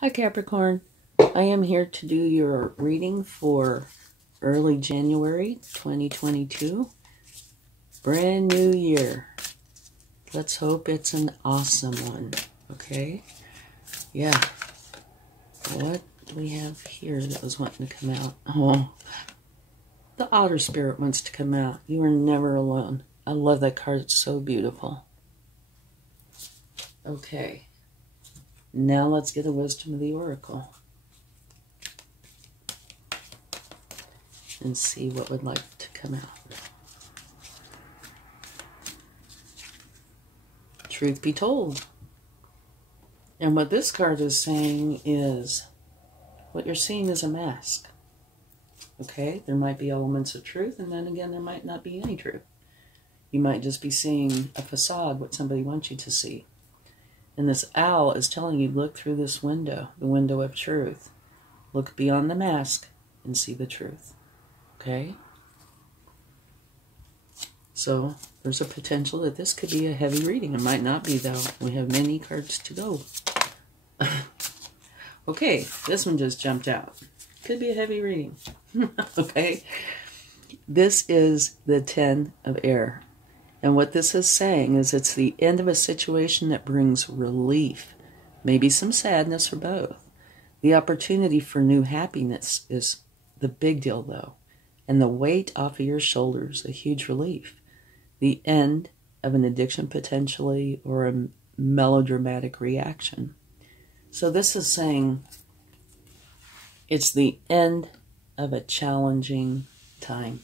Hi Capricorn, I am here to do your reading for early January 2022. Brand new year. Let's hope it's an awesome one, okay? Yeah. What do we have here that was wanting to come out? Oh, the Otter Spirit wants to come out. You are never alone. I love that card. It's so beautiful. Okay. Now let's get a wisdom of the Oracle and see what would like to come out. Truth be told. And what this card is saying is what you're seeing is a mask. Okay? There might be elements of truth, and then again, there might not be any truth. You might just be seeing a facade, what somebody wants you to see. And this owl is telling you, look through this window, the window of truth. Look beyond the mask and see the truth. Okay? So, there's a potential that this could be a heavy reading. It might not be, though. We have many cards to go. Okay, this one just jumped out. Could be a heavy reading. Okay? This is the 10 of air. And what this is saying is it's the end of a situation that brings relief, maybe some sadness or both. The opportunity for new happiness is the big deal, though. And the weight off of your shoulders, a huge relief. The end of an addiction potentially or a melodramatic reaction. So this is saying it's the end of a challenging time.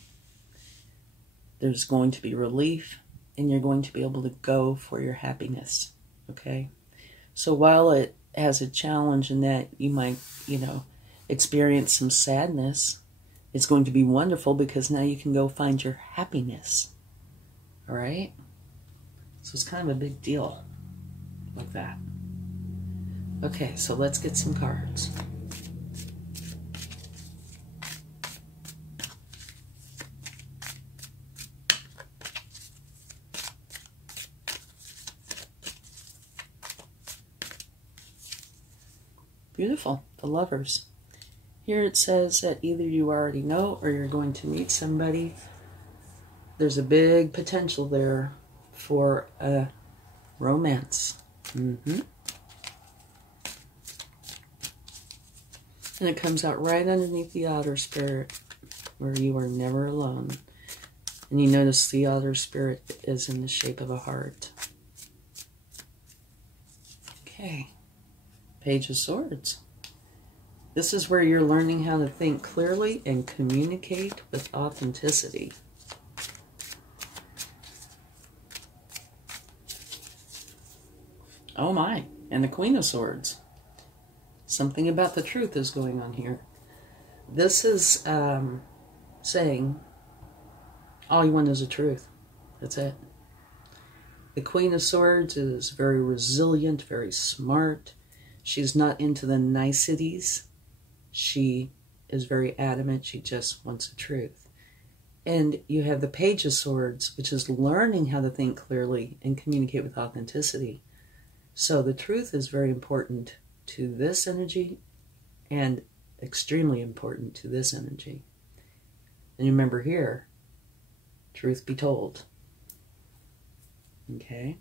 There's going to be relief. And you're going to be able to go for your happiness, okay? So while it has a challenge in that you might, experience some sadness, it's going to be wonderful because now you can go find your happiness, all right? So it's kind of a big deal like that. Okay, so let's get some cards. Beautiful, the Lovers. Here it says that either you already know or you're going to meet somebody. There's a big potential there for a romance. And it comes out right underneath the Otter Spirit, where you are never alone. And you notice the Otter Spirit is in the shape of a heart. Okay. Page of Swords. This is where you're learning how to think clearly and communicate with authenticity. Oh my, and the Queen of Swords. Something about the truth is going on here. This is saying all you want is the truth. That's it. The Queen of Swords is very resilient, very smart. She's not into the niceties. She is very adamant. She just wants the truth. And you have the Page of Swords, which is learning how to think clearly and communicate with authenticity. So the truth is very important to this energy and extremely important to this energy. And remember here, truth be told. Okay?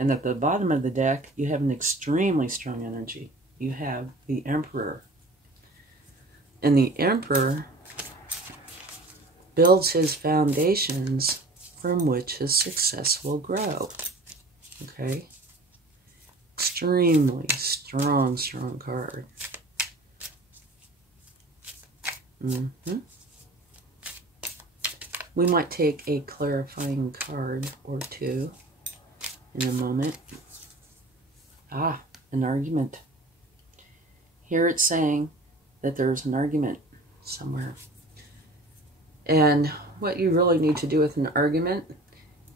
And at the bottom of the deck, you have an extremely strong energy. You have the Emperor. And the Emperor builds his foundations from which his success will grow. Okay? Extremely strong card. We might take a clarifying card or two in a moment. An argument. Here it's saying that there's an argument somewhere. And what you really need to do with an argument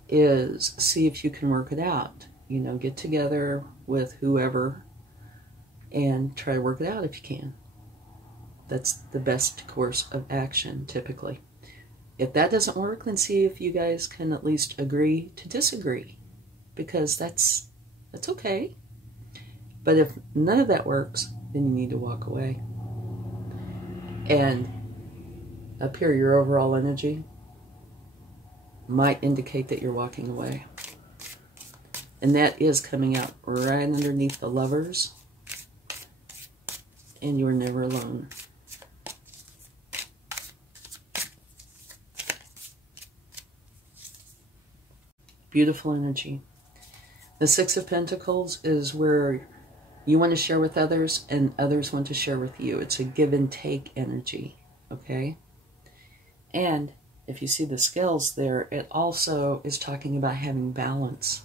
is see if you can work it out. Get together with whoever and try to work it out if you can. That's the best course of action, typically. If that doesn't work, then see if you guys can at least agree to disagree. Because that's okay. But if none of that works, then you need to walk away. And up here, your overall energy might indicate that you're walking away. And that is coming out right underneath the Lovers. And you are never alone. Beautiful energy. The Six of Pentacles is where you want to share with others and others want to share with you. It's a give and take energy, okay? And if you see the scales there, it also is talking about having balance.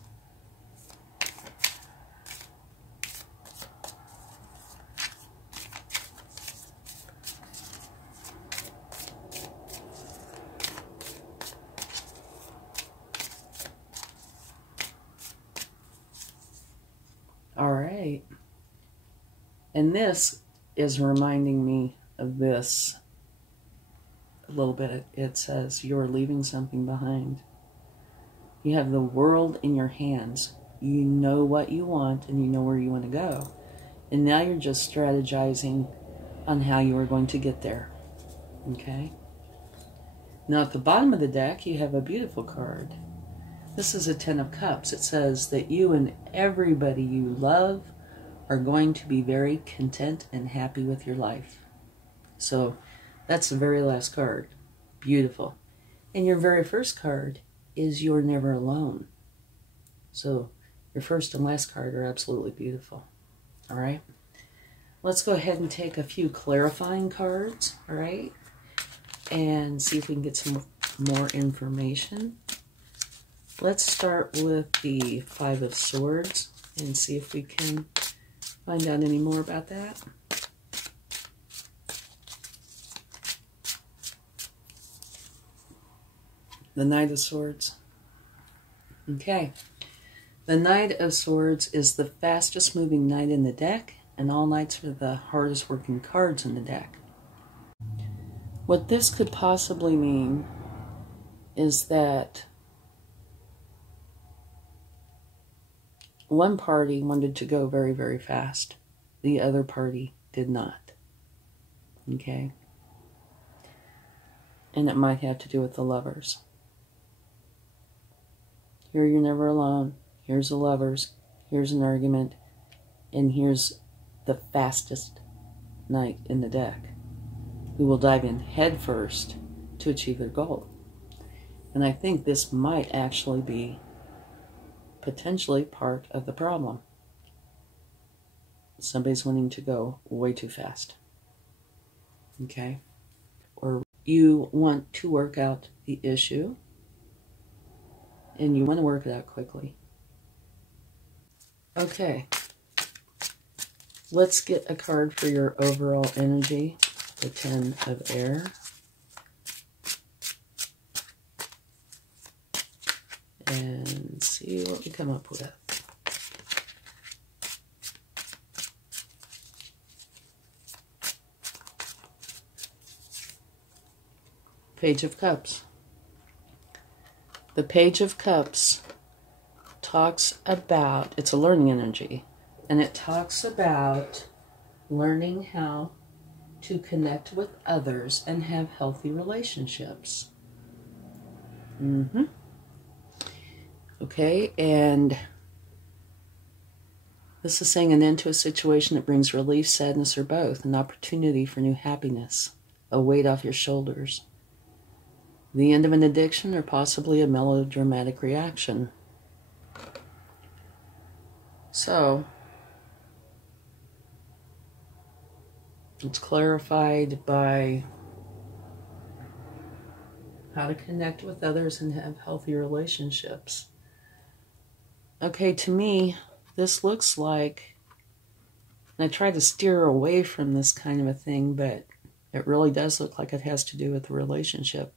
All right. And this is reminding me of this a little bit. It says, you're leaving something behind. You have the world in your hands. You know what you want and you know where you want to go. And now you're just strategizing on how you are going to get there. Okay? Now at the bottom of the deck, you have a beautiful card. This is a Ten of Cups. It says that you and everybody you love are going to be very content and happy with your life. So that's the very last card. Beautiful. And your very first card is you're never alone. So your first and last card are absolutely beautiful. All right. Let's go ahead and take a few clarifying cards. All right. And see if we can get some more information. Let's start with the Five of Swords and see if we can find out any more about that. The Knight of Swords. Okay. The Knight of Swords is the fastest moving knight in the deck, and all knights are the hardest working cards in the deck. What this could possibly mean is that one party wanted to go very, very fast. The other party did not. Okay? And it might have to do with the Lovers. Here you're never alone. Here's the Lovers. Here's an argument. And here's the fastest knight in the deck, who will dive in head first to achieve their goal. And I think this might actually be potentially part of the problem. Somebody's wanting to go way too fast. Okay? Or you want to work out the issue and you want to work it out quickly. Okay. Let's get a card for your overall energy. The Ten of Air. And see what we come up with. Page of Cups. The Page of Cups talks about, it's a learning energy, and it talks about learning how to connect with others and have healthy relationships. Okay, and this is saying an end to a situation that brings relief, sadness, or both, an opportunity for new happiness, a weight off your shoulders, the end of an addiction, or possibly a melodramatic reaction. So, it's clarified by how to connect with others and have healthy relationships. Okay, to me, this looks like, and I try to steer away from this kind of a thing, but it really does look like it has to do with the relationship.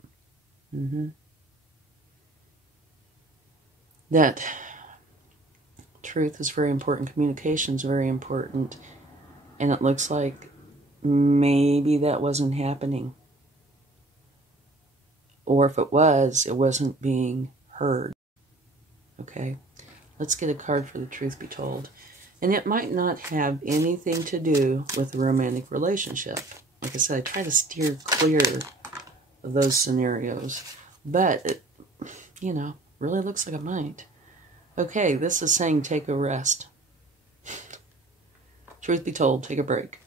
That truth is very important, communication is very important, and it looks like maybe that wasn't happening. Or if it was, it wasn't being heard. Okay, let's get a card for the truth be told. And it might not have anything to do with a romantic relationship. Like I said, I try to steer clear of those scenarios. But, you know, really looks like it might. Okay, this is saying take a rest. Truth be told, take a break.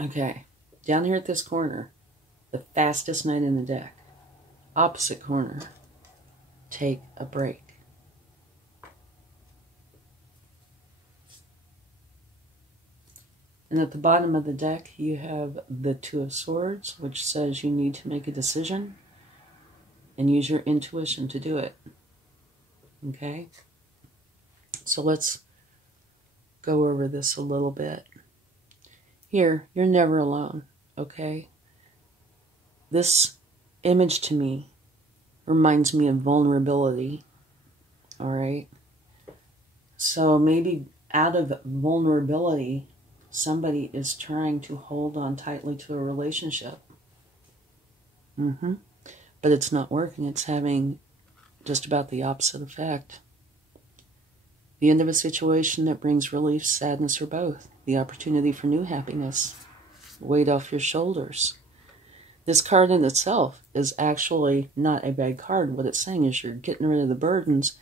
Okay, down here at this corner, the fastest knight in the deck. Opposite corner, take a break. And at the bottom of the deck, you have the Two of Swords, which says you need to make a decision and use your intuition to do it. Okay? So let's go over this a little bit. Here, you're never alone, okay? This image to me reminds me of vulnerability, all right? So maybe out of vulnerability, somebody is trying to hold on tightly to a relationship. But it's not working. It's having just about the opposite effect. The end of a situation that brings relief, sadness, or both. The opportunity for new happiness. Weight off your shoulders. This card in itself is actually not a bad card. What it's saying is you're getting rid of the burdens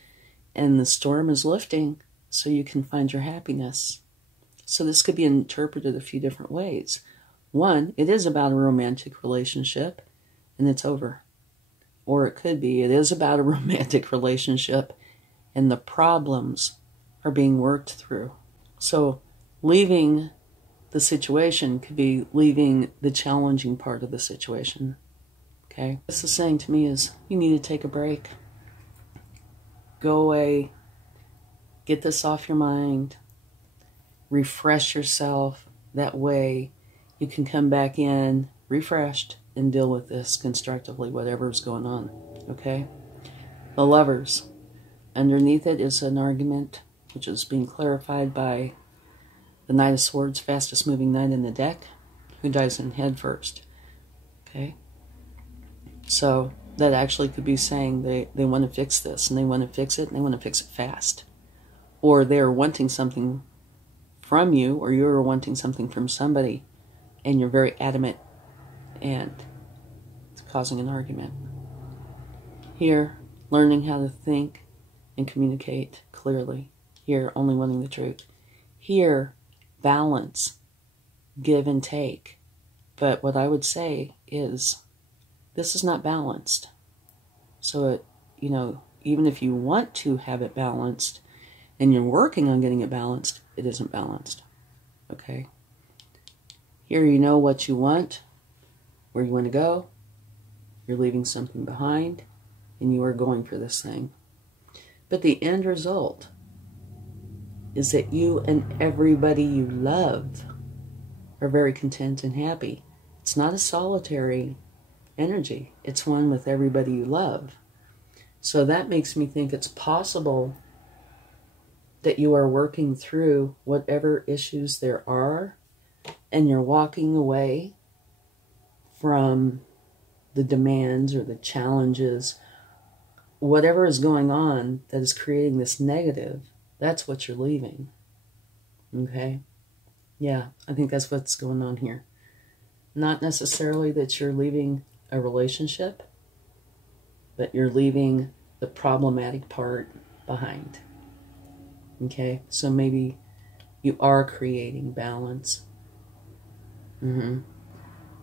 and the storm is lifting so you can find your happiness. So this could be interpreted a few different ways. One, it is about a romantic relationship and it's over. Or it could be, it is about a romantic relationship and the problems are being worked through. So leaving the situation could be leaving the challenging part of the situation. Okay? What this is saying to me is you need to take a break. Go away. Get this off your mind. Refresh yourself. That way you can come back in refreshed and deal with this constructively, whatever's going on. Okay? The Lovers. Underneath it is an argument which is being clarified by the Knight of Swords, fastest moving knight in the deck, who dies in head first. Okay? So that actually could be saying they want to fix this, and they want to fix it, and they want to fix it fast. Or they're wanting something from you, or you're wanting something from somebody, and you're very adamant, and it's causing an argument. Here, learning how to think and communicate clearly. Here, only wanting the truth. Here, balance, give and take. But what I would say is, this is not balanced. So, even if you want to have it balanced, and you're working on getting it balanced, it isn't balanced. Okay? Here you know what you want, where you want to go, you're leaving something behind, and you are going for this thing. But the end result is that you and everybody you love are very content and happy. It's not a solitary energy. It's one with everybody you love. So that makes me think it's possible that you are working through whatever issues there are, and you're walking away from the demands or the challenges, whatever is going on that is creating this negative. That's what you're leaving. Okay? Yeah, I think that's what's going on here. Not necessarily that you're leaving a relationship, but you're leaving the problematic part behind. Okay? So maybe you are creating balance.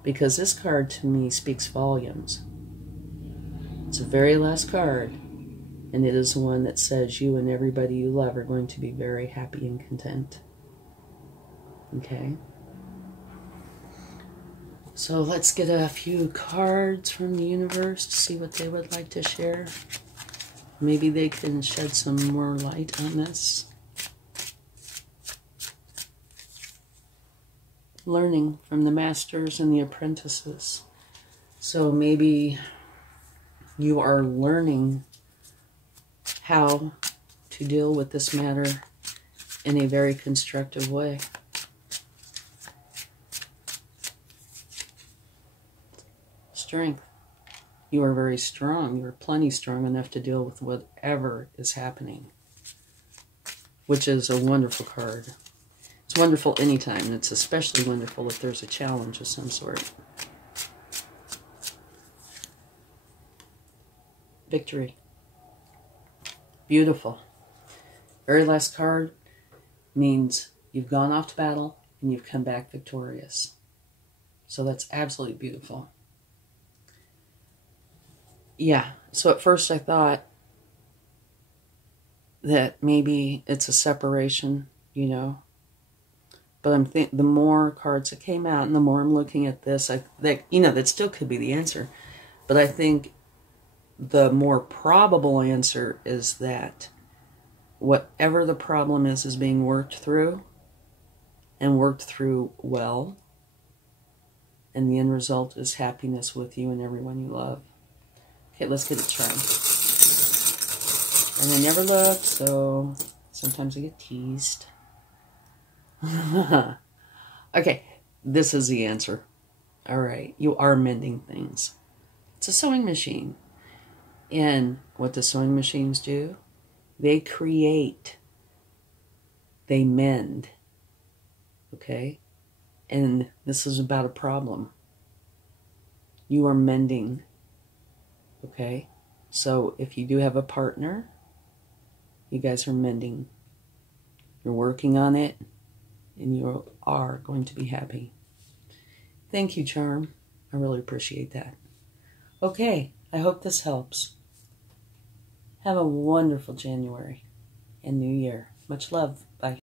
Because this card to me speaks volumes. It's the very last card. And it is the one that says you and everybody you love are going to be very happy and content. Okay? So let's get a few cards from the universe to see what they would like to share. Maybe they can shed some more light on this. Learning from the masters and the apprentices. So maybe you are learning how to deal with this matter in a very constructive way. Strength. You are very strong. You are plenty strong enough to deal with whatever is happening. which is a wonderful card. It's wonderful anytime, and it's especially wonderful if there's a challenge of some sort. Victory. Beautiful. Very last card means you've gone off to battle and you've come back victorious. So that's absolutely beautiful. Yeah, so at first I thought that maybe it's a separation, you know. But the more cards that came out and the more I'm looking at this, that still could be the answer. But I think the more probable answer is that whatever the problem is being worked through, and worked through well, and the end result is happiness with you and everyone you love. Okay, let's get a chart. And I never look, so sometimes I get teased. Okay, this is the answer. All right, you are mending things. It's a sewing machine. And what the sewing machines do, they create, they mend, okay? And this is about a problem. You are mending, okay? So if you do have a partner, you guys are mending. You're working on it, and you are going to be happy. Thank you, Charm. I really appreciate that. Okay, I hope this helps. Have a wonderful January and New Year. Much love. Bye.